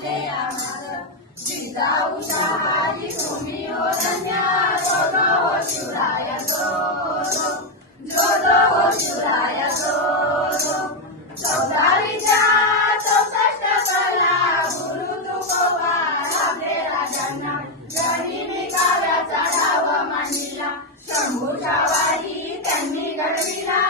आपले आमर जिजाऊ शहारी भूमी हो धन्या जोडो हो शिवराय जोडो जोडो हो शिवराय जोडो चौदारीच्या चौसष्ट कला गुरु तुकोबा आपले राजांना जमिनी काव्याचा डावा मांडला. शंभू शावाही त्यांनी घडविला.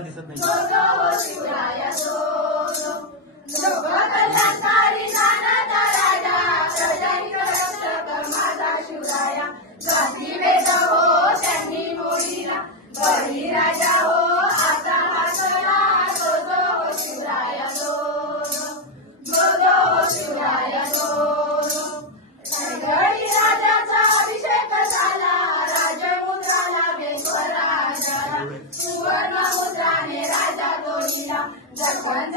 दिसत नाही. सुवर्ण मुद्राने राजा तोडीला जखम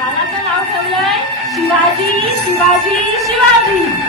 गाण्याचं नाव ठेवलंय शिवाजी शिवाजी शिवाजी.